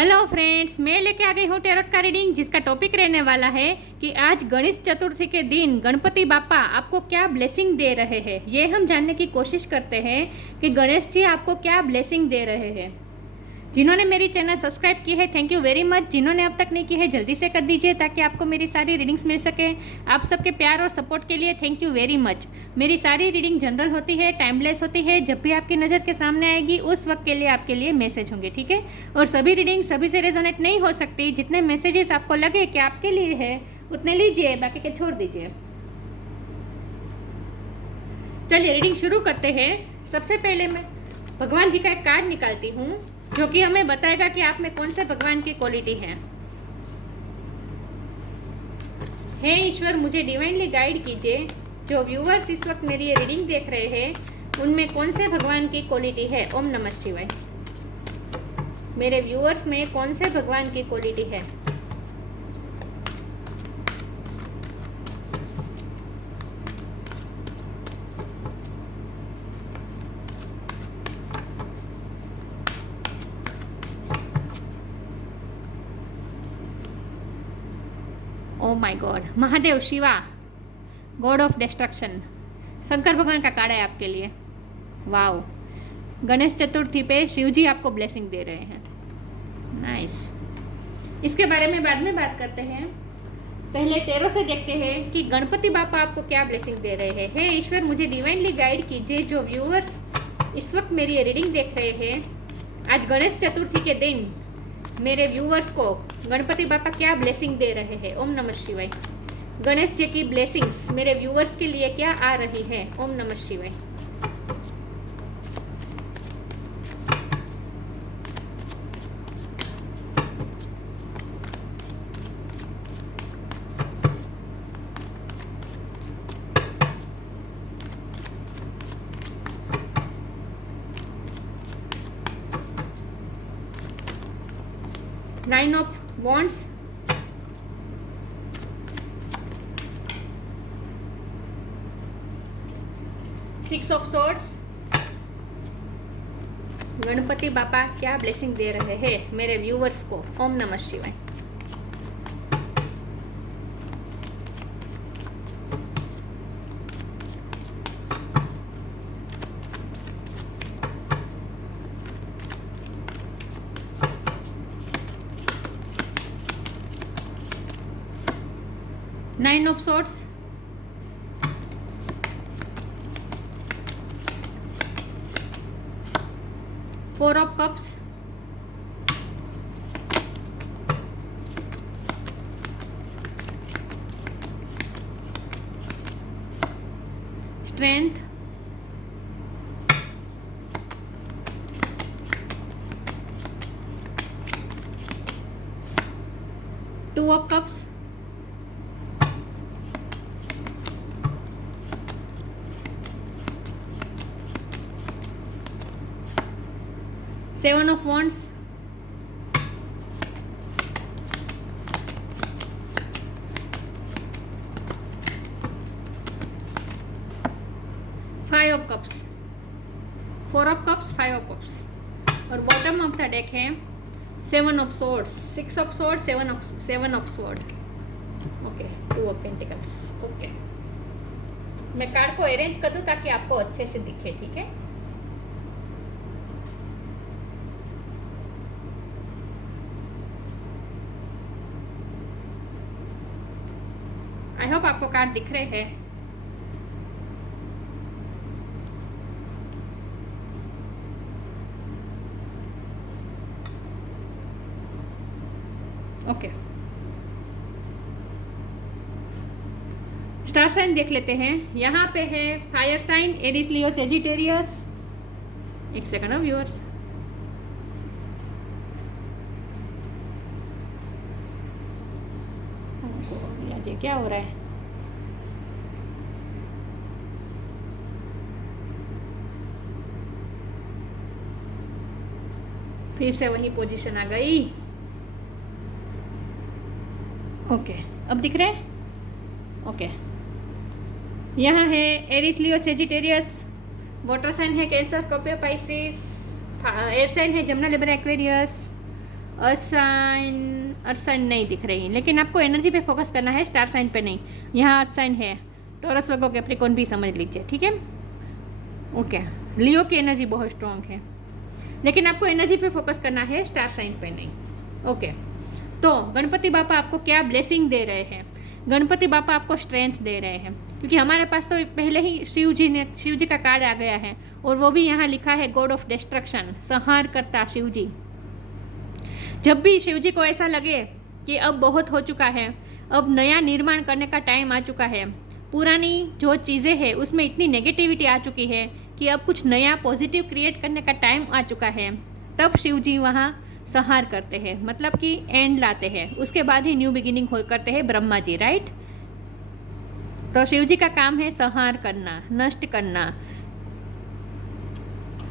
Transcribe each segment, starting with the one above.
Hello friends, मैं लेके आ गई हूँ टैरोट का रीडिंग जिसका टॉपिक रहने वाला है कि आज गणेश चतुर्थी के दिन गणपति बापा आपको क्या ब्लेसिंग दे रहे हैं। ये हम जानने की कोशिश करते हैं कि गणेश जी आपको क्या ब्लेसिंग दे रहे हैं। जिन्होंने मेरी चैनल सब्सक्राइब की है थैंक यू वेरी मच। जिन्होंने अब तक नहीं की है जल्दी से कर दीजिए ताकि आपको मेरी सारी रीडिंग्स मिल सके। आप सबके प्यार और सपोर्ट के लिए थैंक यू वेरी मच। मेरी सारी रीडिंग जनरल होती है, टाइमलेस होती है। जब भी आपकी नज़र के सामने आएगी उस वक्त के लिए आपके लिए मैसेज होंगे, ठीक है। और सभी रीडिंग सभी से रेजोनेट नहीं हो सकती। जितने मैसेजेस आपको लगे कि आपके लिए है उतने लीजिए, बाकी के छोड़ दीजिए। चलिए रीडिंग शुरू करते हैं। सबसे पहले मैं भगवान जी का एक कार्ड निकालती हूँ जो कि हमें बताएगा कि आप में कौन से भगवान की क्वालिटी है। हे ईश्वर, मुझे डिवाइनली गाइड कीजिए। जो व्यूअर्स इस वक्त मेरी ये रीडिंग देख रहे हैं उनमें कौन से भगवान की क्वालिटी है। ओम नमः शिवाय। मेरे व्यूअर्स में कौन से भगवान की क्वालिटी है। Oh my God, Mahadev Shiva, God of destruction, Shankar भगवान का कार्ड है आपके लिए। वाओ, गणेश चतुर्थी पे शिव जी आपको ब्लेसिंग दे रहे हैं। नाइस। इसके बारे में बाद में बात करते हैं। पहले टैरो से देखते हैं कि गणपति बापा आपको क्या ब्लेसिंग दे रहे हैं। हे ईश्वर, मुझे डिवाइनली गाइड कीजिए। जो व्यूअर्स इस वक्त मेरी ये रीडिंग देख रहे हैं, आज गणेश चतुर्थी के दिन मेरे व्यूअर्स को गणपति बापा क्या ब्लेसिंग दे रहे हैं। ओम नमः शिवाय। गणेश जी की ब्लेसिंग्स मेरे व्यूअर्स के लिए क्या आ रही है। ओम नमः शिवाय। Nine of wands, six of swords. Ganpati बापा क्या ब्लेसिंग दे रहे हैं मेरे व्यूअर्स को। ओम नमः शिवाय। Nine of swords, four of cups, strength, two of cups, seven of wands, five of cups, four of cups, five of cups. और बॉटम ऑफ द डेक है seven of swords, six of sword, seven of sword. Okay, two of pentacles. Okay, मैं card को arrange कर दूं ताकि आपको अच्छे से दिखे, ठीक है। आई होप आपको कार्ड दिख रहे हैं। ओके, स्टार साइन देख लेते हैं। यहाँ पे है fire sign, Aries, Leo, Sagittarius. एक सेकंड व्यूअर्स। ये क्या हो रहा है। फिर से वही पोजीशन आ गई। ओके, अब दिख रहा है। ओके, यहाँ है Aries, Leo, Sagittarius. Water sign है Cancer, Scorpio, Pisces. Air sign है Gemini, Libra, Aquarius. Earth sign नहीं दिख रही, लेकिन आपको एनर्जी पे फोकस करना है, स्टार साइन पे नहीं। यहाँ अर्थ साइन है, टॉरस वर्गो कैप्रिकॉर्न भी समझ लीजिए, ठीक है। ओके, लियो की एनर्जी बहुत स्ट्रॉन्ग है, लेकिन आपको एनर्जी पे फोकस करना है, स्टार साइन पे नहीं। ओके, तो गणपति बापा आपको क्या ब्लेसिंग दे रहे हैं? गणपति बापा आपको स्ट्रेंथ दे रहे हैं, क्योंकि हमारे पास तो पहले ही शिव जी का कार्ड आ गया है, और वो भी यहाँ लिखा है गॉड ऑफ डिस्ट्रक्शन, संहार करता शिव जी। जब भी शिव जी को ऐसा लगे कि अब बहुत हो चुका है, अब नया निर्माण करने का टाइम आ चुका है, पुरानी जो चीज़ें हैं उसमें इतनी नेगेटिविटी आ चुकी है कि अब कुछ नया पॉजिटिव क्रिएट करने का टाइम आ चुका है, तब शिव जी वहाँ संहार करते हैं, मतलब कि एंड लाते हैं। उसके बाद ही न्यू बिगिनिंग करते हैं ब्रह्मा जी, राइट। तो शिव जी का काम है संहार करना, नष्ट करना।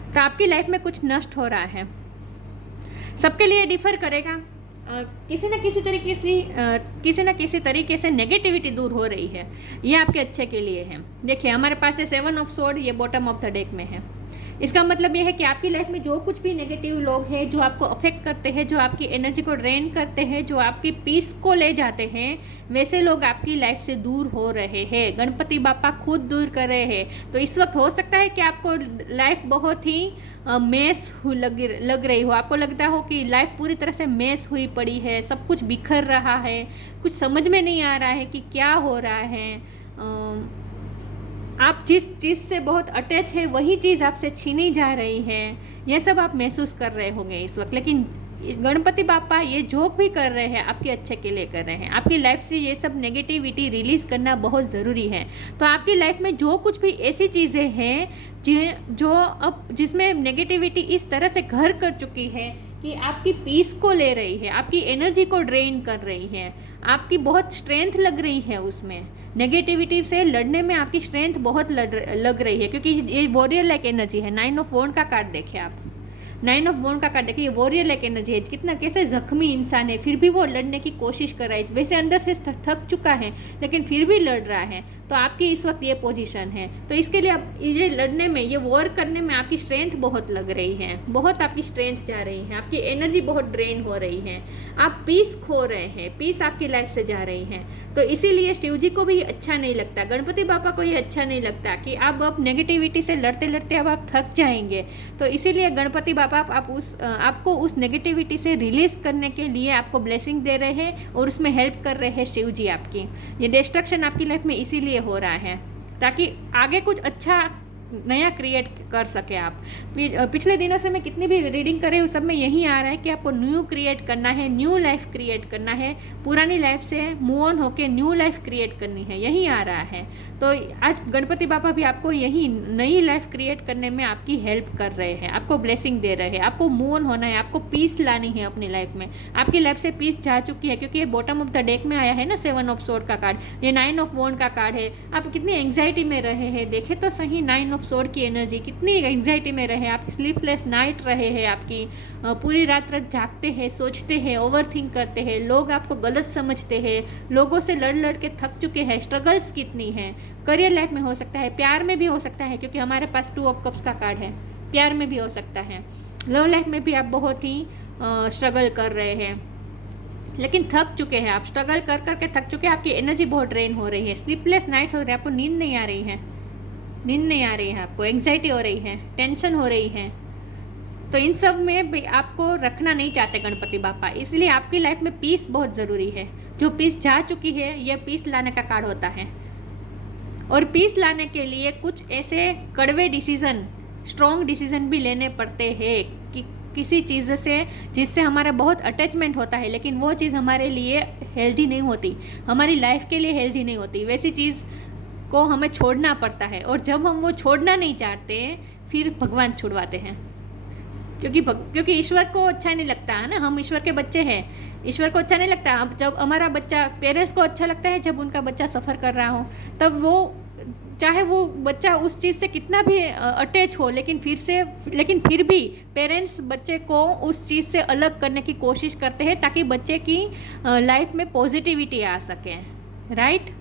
तो आपकी लाइफ में कुछ नष्ट हो रहा है, सबके लिए डिफर करेगा। किसी न किसी तरीके से नेगेटिविटी दूर हो रही है, ये आपके अच्छे के लिए है। देखिए हमारे पास है 7 ऑफ स्वॉर्ड, ये बॉटम ऑफ द डेक में है। इसका मतलब ये है कि आपकी लाइफ में जो कुछ भी नेगेटिव लोग हैं, जो आपको अफेक्ट करते हैं, जो आपकी एनर्जी को ड्रेन करते हैं, जो आपकी पीस को ले जाते हैं, वैसे लोग आपकी लाइफ से दूर हो रहे हैं। गणपति बापा खुद दूर कर रहे हैं। तो इस वक्त हो सकता है कि आपको लाइफ बहुत ही मेस लग रही हो, आपको लगता हो कि लाइफ पूरी तरह से मेस हुई पड़ी है, सब कुछ बिखर रहा है, कुछ समझ में नहीं आ रहा है कि क्या हो रहा है। आप जिस चीज़ से बहुत अटैच है वही चीज़ आपसे छीनी जा रही है, ये सब आप महसूस कर रहे होंगे इस वक्त। लेकिन गणपति बापा ये जो भी कर रहे हैं आपके अच्छे के लिए कर रहे हैं। आपकी लाइफ से ये सब नेगेटिविटी रिलीज़ करना बहुत ज़रूरी है। तो आपकी लाइफ में जो कुछ भी ऐसी चीज़ें हैं जो अब जिसमें नेगेटिविटी इस तरह से घर कर चुकी है कि आपकी पीस को ले रही है, आपकी एनर्जी को ड्रेन कर रही है, आपकी बहुत स्ट्रेंथ लग रही है, उसमें नेगेटिविटी से लड़ने में आपकी स्ट्रेंथ बहुत लग रही है, क्योंकि ये वॉरियर लाइक एनर्जी है। 9 ऑफ वॉन्ड का कार्ड देखिए आप, 9 ऑफ वॉन्ड का कार्ड देखिए, ये वॉरियर लाइक एनर्जी है। कितना कैसे जख्मी इंसान है, फिर भी वो लड़ने की कोशिश कर रहा है, वैसे अंदर से थक चुका है लेकिन फिर भी लड़ रहा है। तो आपकी इस वक्त ये पोजीशन है। तो इसके लिए आप ये लड़ने में, ये वॉर करने में आपकी स्ट्रेंथ बहुत लग रही है, बहुत आपकी स्ट्रेंथ जा रही है, आपकी एनर्जी बहुत ड्रेन हो रही है, आप पीस खो रहे हैं, पीस आपकी लाइफ से जा रही है। तो इसीलिए शिव जी को भी अच्छा नहीं लगता, गणपति बापा को ये अच्छा नहीं लगता कि अब नेगेटिविटी से लड़ते लड़ते अब आप थक जाएंगे। तो इसीलिए गणपति बापा आपको उस नेगेटिविटी से रिलीज करने के लिए आपको ब्लेसिंग दे रहे हैं और उसमें हेल्प कर रहे हैं शिव जी आपकी। ये डिस्ट्रक्शन आपकी लाइफ में इसीलिए हो रहा है ताकि आगे कुछ अच्छा नया क्रिएट कर सके आप। पिछले दिनों से मैं कितनी भी रीडिंग कर रही हूँ, सब में यही आ रहा है कि आपको न्यू क्रिएट करना है, न्यू लाइफ क्रिएट करना है, पुरानी लाइफ से मूव ऑन होकर न्यू लाइफ क्रिएट करनी है, यही आ रहा है। तो आज गणपति बापा भी आपको यही नई लाइफ क्रिएट करने में आपकी हेल्प कर रहे हैं, आपको ब्लेसिंग दे रहे हैं। आपको मूव ऑन होना है, आपको पीस लानी है अपनी लाइफ में। आपकी लाइफ से पीस जा चुकी है, क्योंकि ये बॉटम ऑफ द डेक में आया है ना 7 ऑफ स्वॉर्ड का कार्ड, ये 9 ऑफ वॉन्ड का कार्ड है। आप कितनी एंग्जाइटी में रहे हैं, देखे तो सही 9 ऑफ स्वॉर्ड की एनर्जी, कितनी एंग्जाइटी में रहे, आप स्लीपलेस नाइट रहे हैं, आपकी पूरी रात जागते हैं, सोचते हैं, ओवरथिंक करते हैं, लोग आपको गलत समझते हैं, लोगों से लड़ लड़ के थक चुके हैं, स्ट्रगल्स कितनी है। करियर लाइफ में हो सकता है, प्यार में भी हो सकता है, क्योंकि हमारे पास 2 ऑफ कप्स का कार्ड है, प्यार में भी हो सकता है। लव लाइफ में भी आप बहुत ही स्ट्रगल कर रहे हैं, लेकिन थक चुके हैं, आप स्ट्रगल कर करके थक चुके हैं, आपकी एनर्जी बहुत ड्रेन हो रही है, स्लीपलेस नाइट्स हो रही है, आपको नींद नहीं आ रही है, नींद नहीं आ रही है, आपको एंग्जाइटी हो रही है, टेंशन हो रही है। तो इन सब में भी आपको रखना नहीं चाहते गणपति बापा, इसलिए आपकी लाइफ में पीस बहुत ज़रूरी है। जो पीस जा चुकी है, यह पीस लाने का कार्ड होता है। और पीस लाने के लिए कुछ ऐसे कड़वे डिसीज़न, स्ट्रॉन्ग डिसीज़न भी लेने पड़ते हैं कि किसी चीज़ से जिससे हमारा बहुत अटैचमेंट होता है, लेकिन वो चीज़ हमारे लिए हेल्दी नहीं होती, हमारी लाइफ के लिए हेल्दी नहीं होती, वैसी चीज़ को हमें छोड़ना पड़ता है। और जब हम वो छोड़ना नहीं चाहते फिर भगवान छुड़वाते हैं, क्योंकि ईश्वर को अच्छा नहीं लगता है ना, हम ईश्वर के बच्चे हैं, ईश्वर को अच्छा नहीं लगता। अब जब हमारा बच्चा, पेरेंट्स को अच्छा लगता है जब उनका बच्चा सफ़र कर रहा हो, तब वो चाहे वो बच्चा उस चीज़ से कितना भी अटैच हो, लेकिन फिर भी पेरेंट्स बच्चे को उस चीज़ से अलग करने की कोशिश करते हैं ताकि बच्चे की लाइफ में पॉजिटिविटी आ सके, राइट।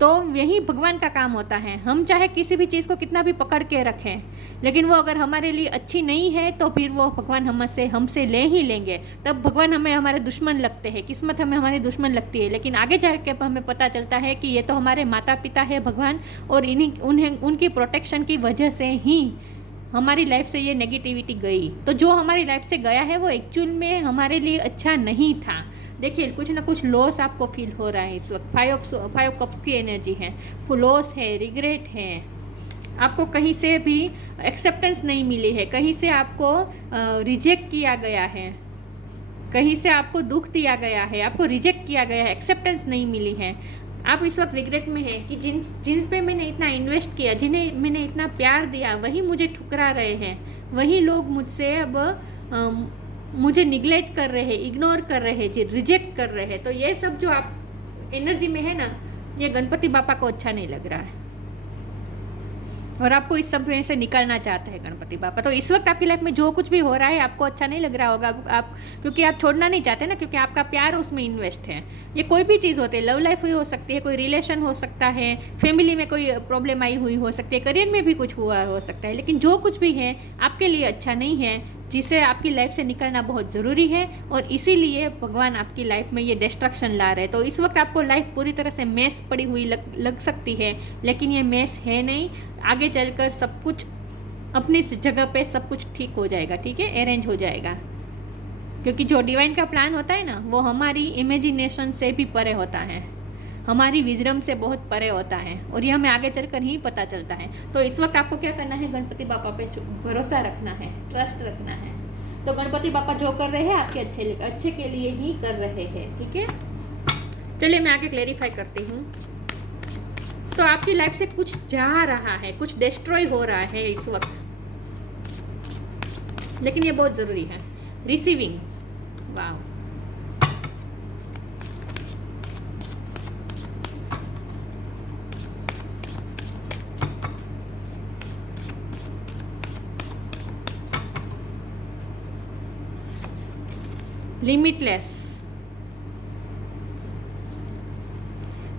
तो यही भगवान का काम होता है। हम चाहे किसी भी चीज़ को कितना भी पकड़ के रखें, लेकिन वो अगर हमारे लिए अच्छी नहीं है तो फिर वो भगवान हमसे ले ही लेंगे। तब भगवान हमें हमारे दुश्मन लगते हैं, किस्मत हमें हमारी दुश्मन लगती है। लेकिन आगे जाके हमें पता चलता है कि ये तो हमारे माता पिता है भगवान, और उनकी प्रोटेक्शन की वजह से ही हमारी लाइफ से ये नेगेटिविटी गई। तो जो हमारी लाइफ से गया है वो एक्चुअल में हमारे लिए अच्छा नहीं था। देखिए कुछ ना कुछ लॉस आपको फील हो रहा है इस वक्त। 5 कप की एनर्जी है, लॉस है, रिग्रेट है, आपको कहीं से भी एक्सेप्टेंस नहीं मिली है, कहीं से आपको रिजेक्ट किया गया है, कहीं से आपको दुख दिया गया है, आपको रिजेक्ट किया गया है, एक्सेप्टेंस नहीं मिली है। आप इस वक्त रिग्रेट में है कि जिन पे मैंने इतना इन्वेस्ट किया, जिन्हें मैंने इतना प्यार दिया, वही मुझे ठुकरा रहे हैं, वही लोग मुझसे अब मुझे निगलेक्ट कर रहे हैं, इग्नोर कर रहे हैं, जी रिजेक्ट कर रहे हैं। तो ये सब जो आप एनर्जी में है ना, ये गणपति बापा को अच्छा नहीं लग रहा है, और आपको इस सब में से निकलना चाहते हैं गणपति बापा। तो इस वक्त आपकी लाइफ में जो कुछ भी हो रहा है आपको अच्छा नहीं लग रहा होगा, आप क्योंकि आप छोड़ना नहीं चाहते ना, क्योंकि आपका प्यार उसमें इन्वेस्ट है। ये कोई भी चीज़ होती है, लव लाइफ हुई हो सकती है, कोई रिलेशन हो सकता है, फैमिली में कोई प्रॉब्लम आई हुई हो सकती है, करियर में भी कुछ हुआ हो सकता है, लेकिन जो कुछ भी है आपके लिए अच्छा नहीं है, जिसे आपकी लाइफ से निकलना बहुत ज़रूरी है। और इसीलिए भगवान आपकी लाइफ में ये डिस्ट्रक्शन ला रहे हैं। तो इस वक्त आपको लाइफ पूरी तरह से मेस पड़ी हुई लग सकती है, लेकिन ये मेस है नहीं। आगे चलकर सब कुछ अपनी जगह पे सब कुछ ठीक हो जाएगा, ठीक है, अरेंज हो जाएगा। क्योंकि जो डिवाइन का प्लान होता है ना, वो हमारी इमेजिनेशन से भी परे होता है, हमारी विजडम से बहुत परे होता है, और ये हमें आगे चलकर ही पता चलता है। तो इस वक्त आपको क्या करना है, गणपति बापा पे भरोसा रखना है, ट्रस्ट रखना है। तो गणपति बापा जो कर रहे हैं आपके अच्छे के लिए ही कर रहे हैं, ठीक है। चलिए मैं आगे क्लेरिफाई करती हूँ। तो आपकी लाइफ से कुछ जा रहा है, कुछ डिस्ट्रॉय हो रहा है इस वक्त, लेकिन ये बहुत ज़रूरी है। रिसीविंग, वाह, लिमिटलेस।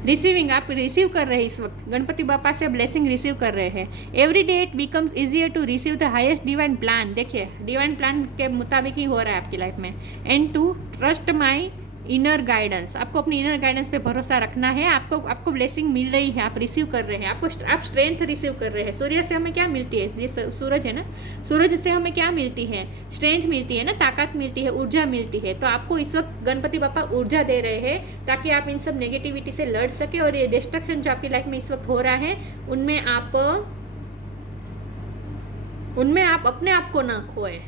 रिसीविंग, आप रिसीव कर रहे हैं इस वक्त, गणपति बापा से ब्लेसिंग रिसीव कर रहे हैं। Every day it becomes easier to receive the highest divine plan. देखिए डिवाइन प्लान के मुताबिक ही हो रहा है आपकी लाइफ में। And to trust my inner guidance, आपको अपनी इनर गाइडेंस पे भरोसा रखना है। आपको ब्लेसिंग मिल रही है, आप रिसीव कर रहे हैं, आप स्ट्रेंथ रिसीव कर रहे हैं। सूर्य से हमें क्या मिलती है, ये सूरज है ना, सूरज से हमें क्या मिलती है, स्ट्रेंथ मिलती है ना, ताकत मिलती है, ऊर्जा मिलती है। तो आपको इस वक्त गणपति बापा ऊर्जा दे रहे हैं ताकि आप इन सब नेगेटिविटी से लड़ सके, और ये डिस्ट्रक्शन जो आपकी लाइफ में इस वक्त हो रहा है उनमें आप अपने आप को ना खोए,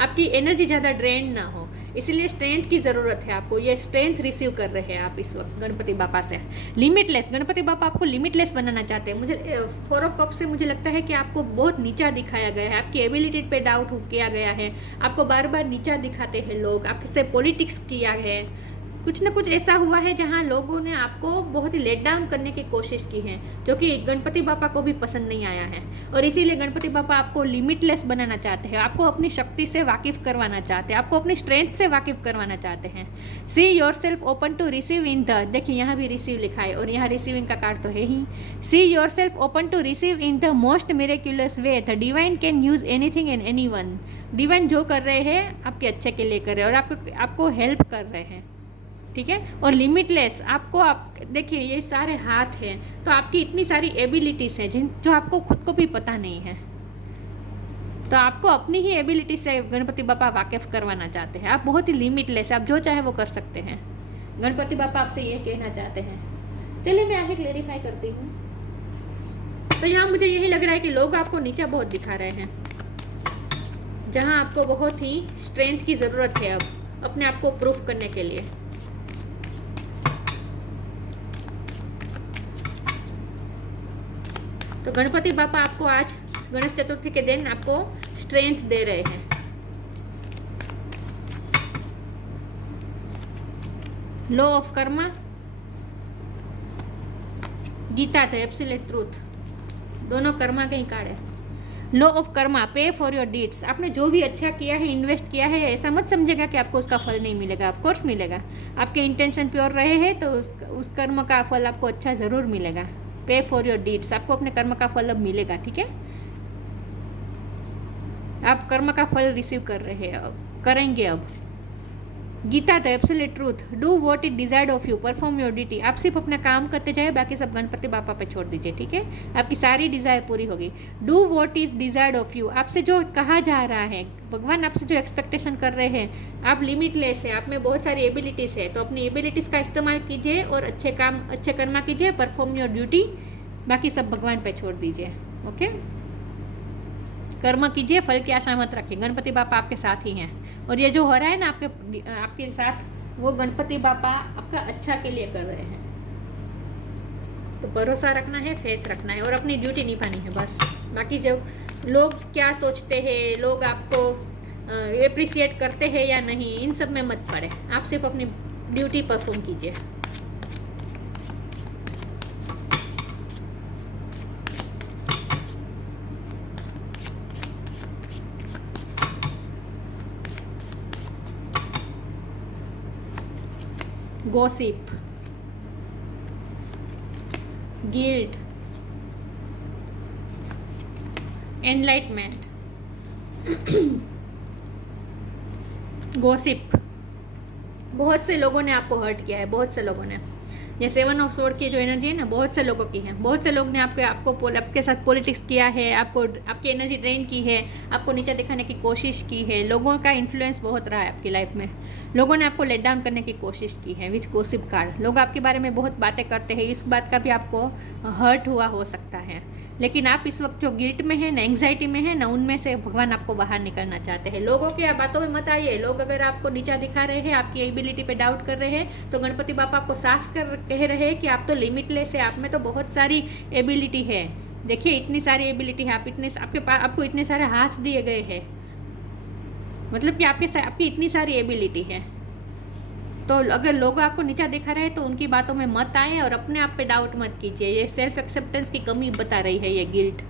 आपकी एनर्जी ज़्यादा ड्रेन ना हो। इसीलिए स्ट्रेंथ की ज़रूरत है आपको, ये स्ट्रेंथ रिसीव कर रहे हैं आप इस वक्त गणपति बापा से। लिमिटलेस, गणपति बापा आपको लिमिटलेस बनाना चाहते हैं। मुझे 4 ऑफ कप से मुझे लगता है कि आपको बहुत नीचा दिखाया गया है, आपकी एबिलिटी पे डाउट किया गया है, आपको बार बार नीचा दिखाते हैं लोग, आपसे पॉलिटिक्स किया है, कुछ ना कुछ ऐसा हुआ है जहाँ लोगों ने आपको बहुत ही लेट डाउन करने की कोशिश की है, जो कि गणपति बापा को भी पसंद नहीं आया है। और इसीलिए गणपति बापा आपको लिमिटलेस बनाना चाहते हैं, आपको अपनी शक्ति से वाकिफ करवाना चाहते हैं, आपको अपनी स्ट्रेंथ से वाकिफ करवाना चाहते हैं। See yourself open to receive in the, देखिए यहाँ भी रिसीव लिखा है और यहाँ रिसीविंग का कार्ड तो है ही। See yourself open to receive in the most miraculous way, the divine can use anything and anyone. Divine जो कर रहे हैं आपके अच्छे के लिए कर रहे हैं, और आपको हेल्प कर रहे हैं, ठीक है। और लिमिटलेस, आप देखिए ये सारे हाथ हैं, तो आपकी इतनी सारी एबिलिटीज़ हैं जो आपको खुद को भी पता नहीं है। तो आपको अपनी ही एबिलिटी से गणपति बापा वाकिफ करवाना चाहते हैं। आप बहुत ही लिमिटलेस, आप जो चाहे वो कर सकते हैं। गणपति बापा आपसे ये कहना चाहते हैं। चलिए मैं आगे क्लेरिफाई करती हूँ। तो यहाँ मुझे यही लग रहा है कि लोग आपको नीचा बहुत दिखा रहे हैं, जहाँ आपको बहुत ही स्ट्रेंथ की ज़रूरत है अब अपने आप को प्रूफ करने के लिए। तो गणपति बापा आपको आज गणेश चतुर्थी के दिन आपको स्ट्रेंथ दे रहे हैं। लॉ ऑफ कर्मा, गीता थे एब्सोल्यूट ट्रूथ, दोनों कर्मा के ही कार्ड है। लॉ ऑफ कर्मा, पे फॉर योर डीड्स। आपने जो भी अच्छा किया है, इन्वेस्ट किया है, ऐसा मत समझेगा कि आपको उसका फल नहीं मिलेगा। ऑफ कोर्स मिलेगा। आपके इंटेंशन प्योर रहे हैं तो उस कर्म का फल आपको अच्छा ज़रूर मिलेगा। पे फॉर योर डीड्स, आपको अपने कर्म का फल अब मिलेगा। ठीक है, आप कर्म का फल रिसीव कर रहे हैं, करेंगे अब। Gita the absolute truth, do what is desired of you, perform your duty. आप सिर्फ अपना काम करते जाए, बाकी सब गणपति बापा पे छोड़ दीजिए। ठीक है, आपकी सारी डिज़ायर पूरी होगी। Do what is desired of you, आपसे जो कहा जा रहा है, भगवान आपसे जो एक्सपेक्टेशन कर रहे हैं, आप लिमिटलेस है, आप में बहुत सारी एबिलिटीज़ है, तो अपनी एबिलिटीज़ का इस्तेमाल कीजिए और अच्छे काम अच्छे कर्मा कीजिए, परफॉर्म योर ड्यूटी। बाकी सब भगवान पे छोड़ दीजिए। ओके, कर्म कीजिए, फल की आशा मत रखिए, गणपति बापा आपके साथ ही हैं। और ये जो हो रहा है ना आपके साथ, वो गणपति बापा आपका अच्छा के लिए कर रहे हैं। तो भरोसा रखना है, फेथ रखना है और अपनी ड्यूटी निभानी है बस। बाकी जब लोग क्या सोचते हैं, लोग आपको एप्रिसिएट करते हैं या नहीं, इन सब में मत पड़े। आप सिर्फ अपनी ड्यूटी परफॉर्म कीजिए। gossip, guilt, enlightenment, gossip, बहुत से लोगों ने आपको हर्ट किया है, बहुत से लोगों ने। ये 7 ऑफ सोर्ड की जो एनर्जी है ना, बहुत से लोगों की है। बहुत से लोग ने आपके साथ पॉलिटिक्स किया है, आपकी एनर्जी ड्रेन की है, आपको नीचे दिखाने की कोशिश की है। लोगों का इन्फ्लुएंस बहुत रहा है आपकी लाइफ में। लोगों ने आपको लेट डाउन करने की कोशिश की है विथ गॉसिप कार्ड। लोग आपके बारे में बहुत बातें करते हैं, इस बात का भी आपको हर्ट हुआ हो सकता है। लेकिन आप इस वक्त जो गिल्ट में है ना, एंग्जाइटी में है ना, उनमें से भगवान आपको बाहर निकलना चाहते हैं। लोगों की बातों में मत आइए। लोग अगर आपको नीचा दिखा रहे हैं, आपकी एबिलिटी पे डाउट कर रहे हैं, तो गणपति बापा आपको साफ कह रहे हैं कि आप तो लिमिटलेस है, आप में तो बहुत सारी एबिलिटी है। देखिए, इतनी सारी एबिलिटी है, आपको इतने सारे हाथ दिए गए हैं, मतलब कि आपकी इतनी सारी एबिलिटी है। तो अगर लोग आपको नीचा दिखा रहे हैं तो उनकी बातों में मत आए और अपने आप पे डाउट मत कीजिए। ये सेल्फ एक्सेप्टेंस की कमी बता रही है ये गिल्ट।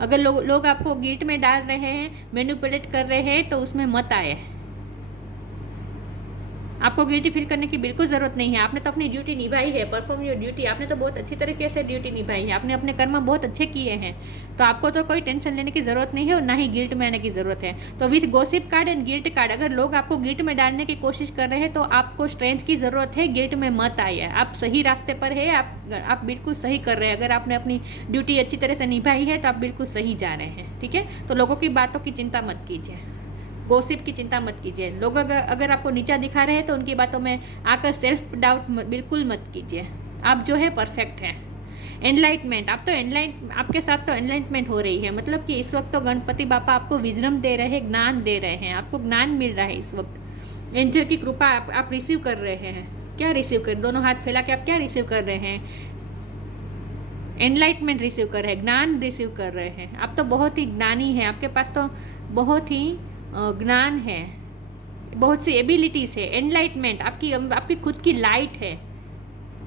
अगर लोग आपको गिल्ट में डाल रहे हैं, मैनिपुलेट कर रहे हैं, तो उसमें मत आए। आपको गिल्टी फील करने की बिल्कुल ज़रूरत नहीं है। आपने तो अपनी ड्यूटी निभाई है, परफॉर्म योर ड्यूटी। आपने तो बहुत अच्छी तरीके से ड्यूटी निभाई है, आपने अपने कर्म बहुत अच्छे किए हैं। तो आपको तो कोई टेंशन लेने की ज़रूरत नहीं है और ना ही गिल्ट में आने की ज़रूरत है। तो with gossip card and guilt card, अगर लोग आपको गिल्ट में डालने की कोशिश कर रहे हैं तो आपको स्ट्रेंथ की ज़रूरत है। गिल्ट में मत आइए, आप सही रास्ते पर है, आप बिल्कुल सही कर रहे हैं। अगर आपने अपनी ड्यूटी अच्छी तरह से निभाई है तो आप बिल्कुल सही जा रहे हैं। ठीक है, तो लोगों की बातों की चिंता मत कीजिए, गॉसिप की चिंता मत कीजिए। लोग अगर आपको नीचा दिखा रहे हैं तो उनकी बातों में आकर सेल्फ डाउट बिल्कुल मत कीजिए। आप जो है परफेक्ट हैं। एनलाइटमेंट, आपके साथ तो एनलाइटमेंट हो रही है, मतलब कि इस वक्त तो गणपति बापा आपको विजडम दे रहे हैं, ज्ञान दे रहे हैं, आपको ज्ञान मिल रहा है इस वक्त। एंजल की कृपा आप रिसीव कर रहे हैं। क्या रिसीव कर, दोनों हाथ फैला के आप क्या रिसीव कर रहे हैं? एनलाइटमेंट रिसीव कर रहे हैं, ज्ञान रिसीव कर रहे हैं। आप तो बहुत ही ज्ञानी हैं, आपके पास तो बहुत ही ज्ञान है, बहुत सी एबिलिटीज़ है। एनलाइटमेंट आपकी खुद की लाइट है।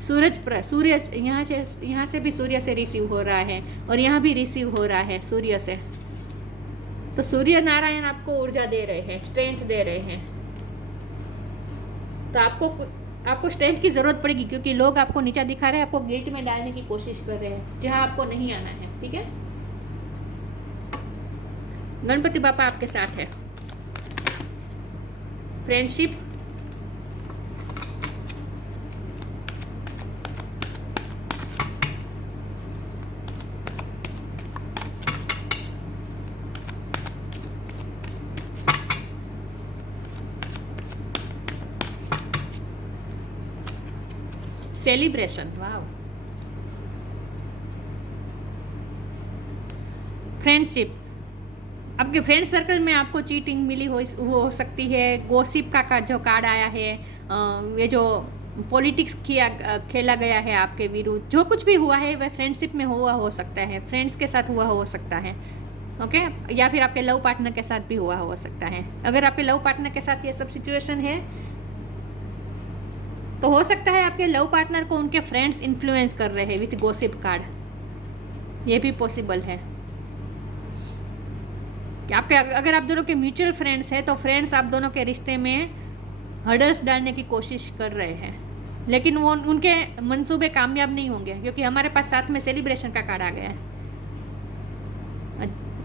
सूर्य यहाँ से भी सूर्य से रिसीव हो रहा है और यहाँ भी रिसीव हो रहा है सूर्य से। तो सूर्य नारायण आपको ऊर्जा दे रहे हैं, स्ट्रेंथ दे रहे हैं। तो आपको स्ट्रेंथ की ज़रूरत पड़ेगी, क्योंकि लोग आपको नीचा दिखा रहे हैं, आपको गिल्ट में डालने की कोशिश कर रहे हैं जहाँ आपको नहीं आना है। ठीक है, गणपति बापा आपके साथ है। फ्रेंडशिप, सेलिब्रेशन, वाव। फ्रेंडशिप, आपके फ्रेंड सर्कल में आपको चीटिंग मिली हो सकती है। गॉसिप का जो कार्ड आया है, ये जो पॉलिटिक्स खेला गया है आपके विरुद्ध, जो कुछ भी हुआ है वह फ्रेंडशिप में हुआ हो सकता है, फ्रेंड्स के साथ हुआ हो सकता है। ओके, या फिर आपके लव पार्टनर के साथ भी हुआ हो सकता है। अगर आपके लव पार्टनर के साथ ये सब सिचुएशन है तो हो सकता है आपके लव पार्टनर को उनके फ्रेंड्स इन्फ्लुएंस कर रहे हैं विथ गॉसिप कार्ड, ये भी पॉसिबल है। कि आपके अगर आप दोनों के म्यूचुअल फ्रेंड्स हैं तो फ्रेंड्स आप दोनों के रिश्ते में हर्डल्स डालने की कोशिश कर रहे हैं, लेकिन वो उनके मंसूबे कामयाब नहीं होंगे क्योंकि हमारे पास साथ में सेलिब्रेशन का कार्ड आ गया है।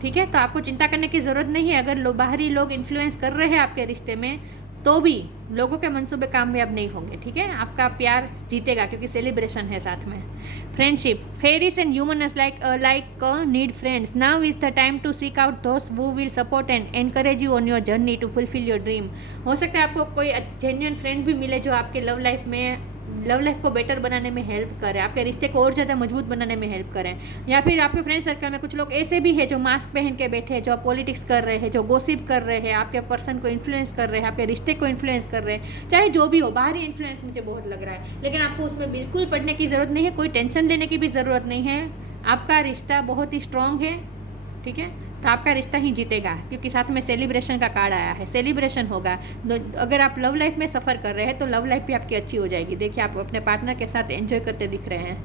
ठीक है, तो आपको चिंता करने की ज़रूरत नहीं है। अगर बाहरी लोग इन्फ्लुएंस कर रहे हैं आपके रिश्ते में तो भी लोगों के मंसूबे कामयाब नहीं होंगे। ठीक है, आपका प्यार जीतेगा क्योंकि सेलिब्रेशन है साथ में। Friendship, fairies and humans like need friends, now is the time to seek out those who will support and encourage you on your journey to fulfil your dream. हो सकता है आपको कोई जेन्युइन फ्रेंड भी मिले जो आपके लव लाइफ को बेटर बनाने में हेल्प करें, आपके रिश्ते को और ज़्यादा मजबूत बनाने में हेल्प करें। या फिर आपके फ्रेंड सर्कल में कुछ लोग ऐसे भी हैं जो मास्क पहन के बैठे हैं, जो पॉलिटिक्स कर रहे हैं, जो गोसिप कर रहे हैं, आपके पर्सन को इन्फ्लुएंस कर रहे हैं, आपके रिश्ते को इन्फ्लुएंस कर रहे हैं। चाहे जो भी हो, बाहरी इन्फ्लुएंस मुझे बहुत लग रहा है, लेकिन आपको उसमें बिल्कुल पड़ने की ज़रूरत नहीं है, कोई टेंशन लेने की भी ज़रूरत नहीं है। आपका रिश्ता बहुत ही स्ट्रांग है। ठीक है, तो आपका रिश्ता ही जीतेगा क्योंकि साथ में सेलिब्रेशन का कार्ड आया है, सेलिब्रेशन होगा। अगर आप लव लाइफ में सफ़र कर रहे हैं तो लव लाइफ भी आपकी अच्छी हो जाएगी। देखिए, आप अपने पार्टनर के साथ एंजॉय करते दिख रहे हैं।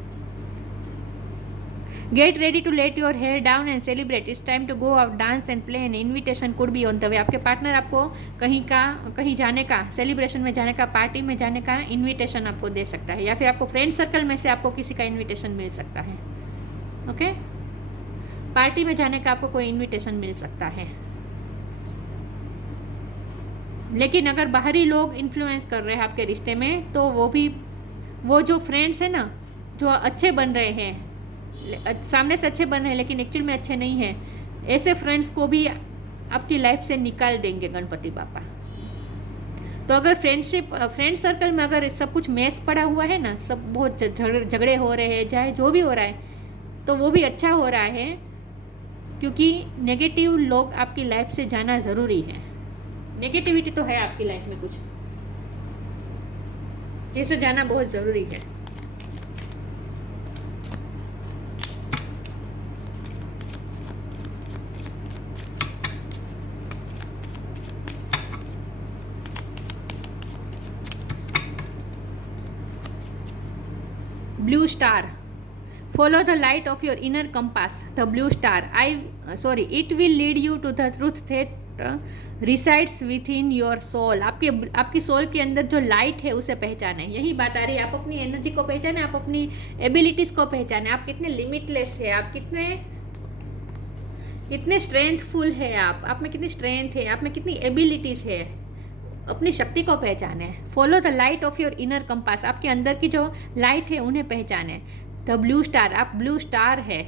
Get ready to let your hair down and celebrate, it's time to go out, dance and play, an invitation could be on the way. आपके पार्टनर आपको कहीं जाने का, सेलिब्रेशन में जाने का, पार्टी में जाने का इन्विटेशन आपको दे सकता है, या फिर आपको फ्रेंड सर्कल में से आपको किसी का इन्विटेशन मिल सकता है। ओके, पार्टी में जाने का आपको कोई इनविटेशन मिल सकता है। लेकिन अगर बाहरी लोग इन्फ्लुएंस कर रहे हैं आपके रिश्ते में तो वो जो फ्रेंड्स हैं ना, जो अच्छे बन रहे हैं, सामने से अच्छे बन रहे हैं लेकिन एक्चुअल में अच्छे नहीं हैं, ऐसे फ्रेंड्स को भी आपकी लाइफ से निकाल देंगे गणपति बापा। तो अगर फ्रेंड सर्कल में अगर सब कुछ मैस पड़ा हुआ है ना, सब बहुत झगड़े हो रहे हैं, चाहे जो भी हो रहा है, तो वो भी अच्छा हो रहा है क्योंकि नेगेटिव लोग आपकी लाइफ से जाना ज़रूरी है। नेगेटिविटी तो है आपकी लाइफ में कुछ, जिसे जाना बहुत ज़रूरी है। Blue star, follow the light of your inner compass, the blue star. It will lead you to the truth that resides within your soul. आपकी सोल के अंदर जो लाइट है उसे पहचाने। यही बात आ रही है, आप अपनी एनर्जी को पहचाने, आप अपनी एबिलिटीज़ को पहचाने, आप कितने लिमिटलेस है, आप कितने स्ट्रेंथफुल है, आप में कितनी स्ट्रेंथ है, आप में कितनी एबिलिटीज़ है, अपनी शक्ति को पहचाने। Follow the light of your inner compass, आपके अंदर की जो लाइट है उन्हें पहचाने। द ब्लू स्टार, आप ब्लू स्टार है।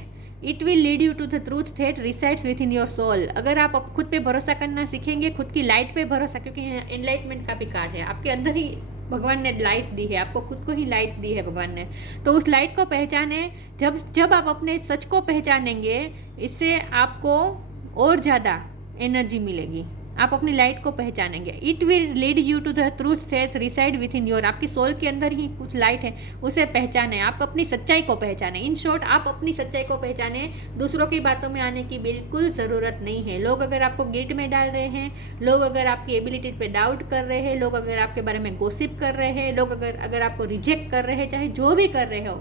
It will lead you to the truth that resides within your soul. अगर आप खुद पे भरोसा करना सीखेंगे, खुद की लाइट पे भरोसा, क्योंकि एनलाइटमेंट का भी कार्ड है, आपके अंदर ही भगवान ने लाइट दी है, आपको खुद को ही लाइट दी है भगवान ने, तो उस लाइट को पहचाने। जब आप अपने सच को पहचानेंगे, इससे आपको और ज़्यादा एनर्जी मिलेगी, आप अपनी लाइट को पहचानेंगे। It will lead you to the truth that reside within your, आपकी सोल के अंदर ही कुछ लाइट है, उसे पहचाने, आप अपनी सच्चाई को पहचाने। इन शॉर्ट, आप अपनी सच्चाई को पहचाने, दूसरों की बातों में आने की बिल्कुल ज़रूरत नहीं है। लोग अगर आपको गिल्ट में डाल रहे हैं, लोग अगर आपकी एबिलिटी पे डाउट कर रहे हैं, लोग अगर आपके बारे में गोसिप कर रहे हैं, लोग अगर आपको रिजेक्ट कर रहे हैं, चाहे जो भी कर रहे हो,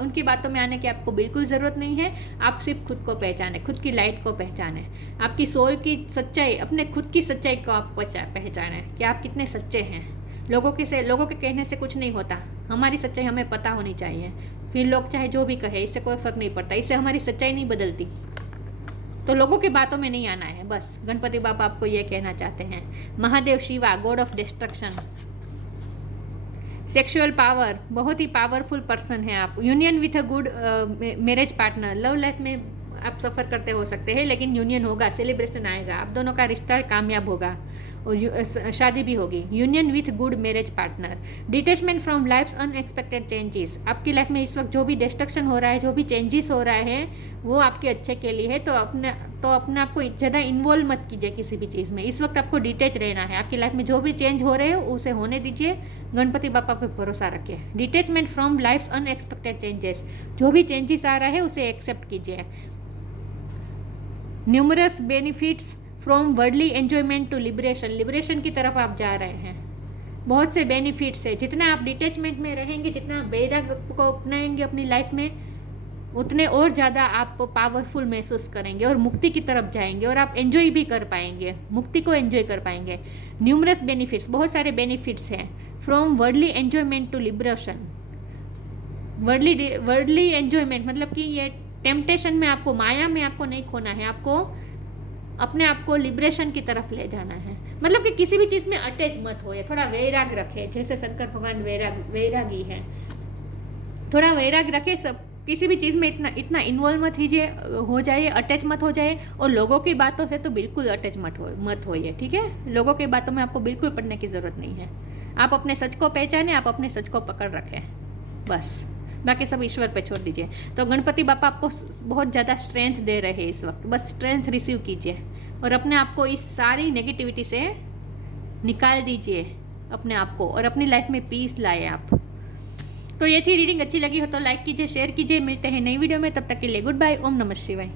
उनकी बातों में आने की आपको बिल्कुल ज़रूरत नहीं है। आप सिर्फ खुद को पहचाने, खुद की लाइट को पहचाने, आपकी सोल की सच्चाई, अपने खुद की सच्चाई को आप पहचाने कि आप कितने सच्चे हैं। लोगों के कहने से कुछ नहीं होता, हमारी सच्चाई हमें पता होनी चाहिए। फिर लोग चाहे जो भी कहे, इससे कोई फर्क नहीं पड़ता, इससे हमारी सच्चाई नहीं बदलती। तो लोगों की बातों में नहीं आना है, बस गणपति बाबा आपको ये कहना चाहते हैं। Mahadev Shiva, God of destruction. Sexual power, बहुत ही पावरफुल पर्सन है आप। Union with a good marriage partner, love life में आप सफ़र करते हो सकते हैं, लेकिन यूनियन होगा, सेलिब्रेशन आएगा, आप दोनों का रिश्ता कामयाब होगा और शादी भी होगी। Union with good marriage partner. Detachment from life's unexpected changes, आपकी लाइफ में इस वक्त जो भी डिस्ट्रक्शन हो रहा है, जो भी चेंजेस हो रहा है, वो आपके अच्छे के लिए है। तो अपने आप को ज़्यादा इन्वॉल्व मत कीजिए किसी भी चीज़ में। इस वक्त आपको डिटैच रहना है। आपकी लाइफ में जो भी चेंज हो रहे हो उसे होने दीजिए, गणपति बापा पे भरोसा रखिए। Detachment from life's unexpected changes, जो भी चेंजेस आ रहा है उसे एक्सेप्ट कीजिए। Numerous benefits from worldly enjoyment to liberation, liberation की तरफ आप जा रहे हैं। बहुत से बेनिफिट्स है, जितना आप डिटैचमेंट में रहेंगे, जितना वैराग्य को अपनाएंगे अपनी लाइफ में, उतने और ज़्यादा आप पावरफुल महसूस करेंगे और मुक्ति की तरफ जाएंगे और आप एंजॉय भी कर पाएंगे, मुक्ति को एंजॉय कर पाएंगे। न्यूमरस बेनिफिट्स, बहुत सारे बेनिफिट्स हैं। From worldly enjoyment to liberation. Worldly enjoyment मतलब कि ये टेम्पटेशन में आपको, माया में आपको नहीं खोना है, आपको अपने आप को लिबरेशन की तरफ ले जाना है। मतलब कि किसी भी चीज़ में अटैच मत हो, थोड़ा वैराग रखे, जैसे शंकर भगवान वैरागी है, थोड़ा वैराग रखे। सब किसी भी चीज़ में इतना इन्वॉल्व मत हो जाए, अटैच मत हो जाए। और लोगों की बातों से तो बिल्कुल अटैच मत होइए, ठीक है। लोगों की बातों में आपको बिल्कुल पड़ने की ज़रूरत नहीं है। आप अपने सच को पहचाने, आप अपने सच को पकड़ रखें, बस। बाकी सब ईश्वर पे छोड़ दीजिए। तो गणपति बापा आपको बहुत ज़्यादा स्ट्रेंथ दे रहे हैं इस वक्त, बस स्ट्रेंथ रिसीव कीजिए और अपने आप को इस सारी नेगेटिविटी से निकाल दीजिए अपने आप को, और अपनी लाइफ में पीस लाए आप। तो ये थी रीडिंग। अच्छी लगी हो तो लाइक कीजिए, शेयर कीजिए। मिलते हैं नई वीडियो में, तब तक के लिए गुड बाय। ओम नमः शिवाय।